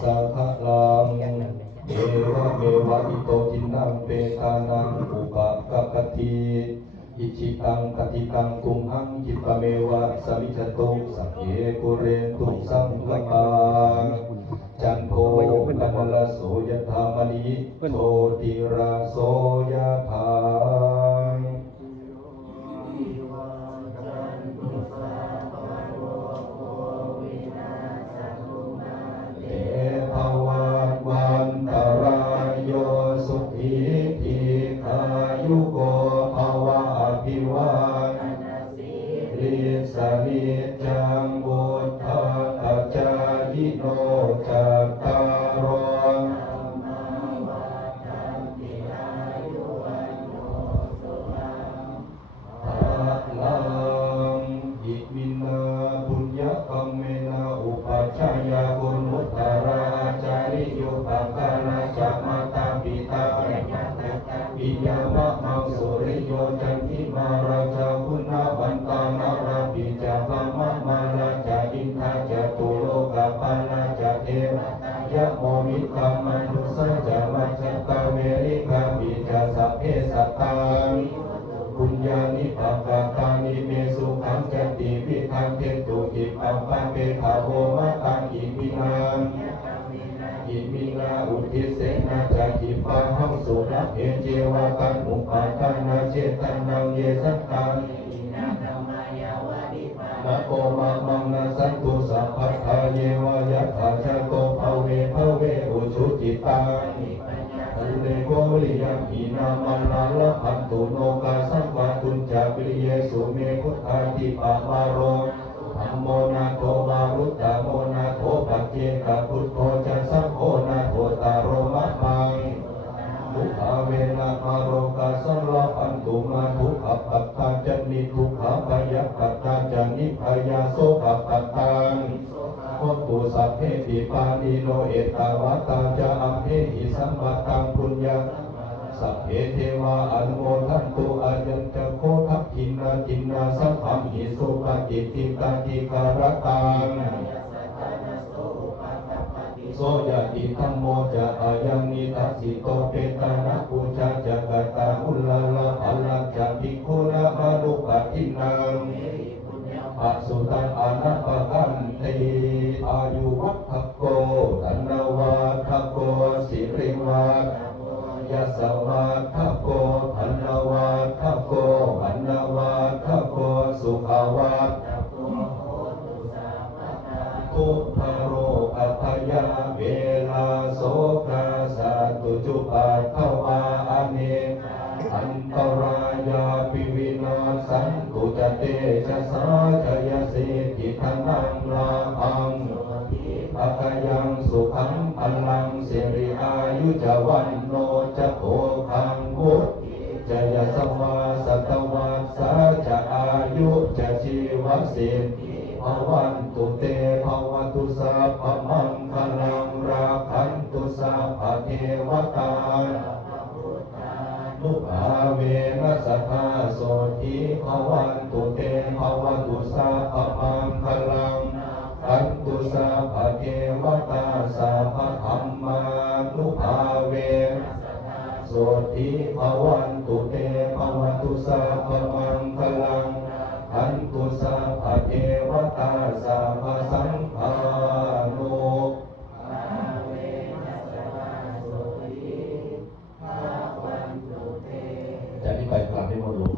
สาขลังเอวะเมวะอิโตทินังเปตานังอุปกัปปติอิจิตังปฏิตังตุมหังคิปะเมวะสมิจจตุสัพเพปุเรนตุสังฆปาจันโทปนลโสยถามณิโชติราโสยถาวันตรายโยสุขีทีขายุโกภวะอภิวาทลิสนิจังบุตธาปัจจายิโนจัตตารโอลังอิมินาบุญญกัมเมนะอุปัชฌายากุณุตตราจาริโยปะการะจัมมาตาปิตาปิยามะมังสุริโยจันทิมาราชาคุณาบันตานาราปิจาภมะมาราจาอินทาจตุโลกปานาจเทวยะโมมิตามนุสัจจวัจจกเวริกาปิจาสัพเพสัตตาปุญญานิปัปปะตานิเมสุขังจติวิทังเทตุกิปัปปะเปขะโวมะตังอิมินาอิมินาอุทิเสนาจักิปังหังสุระเอเจวะกันอุปาทานาเจตันนังเยสัตตังนะโกมะมังนะสันตุสัพพะทาเยวะยัตถาจะโกภเวภเวอุชุจิตังอันเลโกลิยังอินามังนาละพันตุโนกาสัมวาตุนจาปิเยสุเมพุทธาติปะมาโรธัมโมนาโทมารุตตโมนาโทปัจเจกพุทโธจัสสัพโพนาโทตารมะมังทุกขเวนะมาโรกาสัลพันตุมาทุกขปัตตาจันนิทุกขปยัปปัตตาจันนิพยาโสภปัตตังโคตุสัพเพปิปานิโนเอตาวะตาจะอัมเพหิสัมปัตตังปุญญาสัพเพเทวาอนุโมทันตุอายัญจะโคทัพทินาทินาสัพพัมหิสุปฏิทิตาติการตังโสยติธัมโมจะอายังนิทัสสิโตเปตานะปุจจาจักตาอุลลาลาภัลลังจะภิกขุระมานุปทินังอสุตังอนัปปกันติอายุวัฏโกธันวัฏโกสิริวัฏยัสสวัฏโกธันวัฏโกอันนวัฏโกสุขวัฏทุกขโรคภัยเวลาโสกาสัตุจุปัฏฐวาอเนกอันตรายาปิวินาสันตุจเตจะสาจยสิทธิธนังลาภังภะคะยังสุขังพลังสิริอายุจวันโนจะโภคังวุฒิจะยสวาสตวัสสะจะอายุจะชีวสิทธิภวันตุเตภวตุสัพพมังคลังราคันตุสัพพเทวตานุภาเวนัสทาโสทิภวันตุเตภวตุสัพพมังคลังคันตุสัพพเทวตาสัพพธัมมานุภาเวโสทิภวันตุเตภวตุสัพพมังคลังคันตุสัพ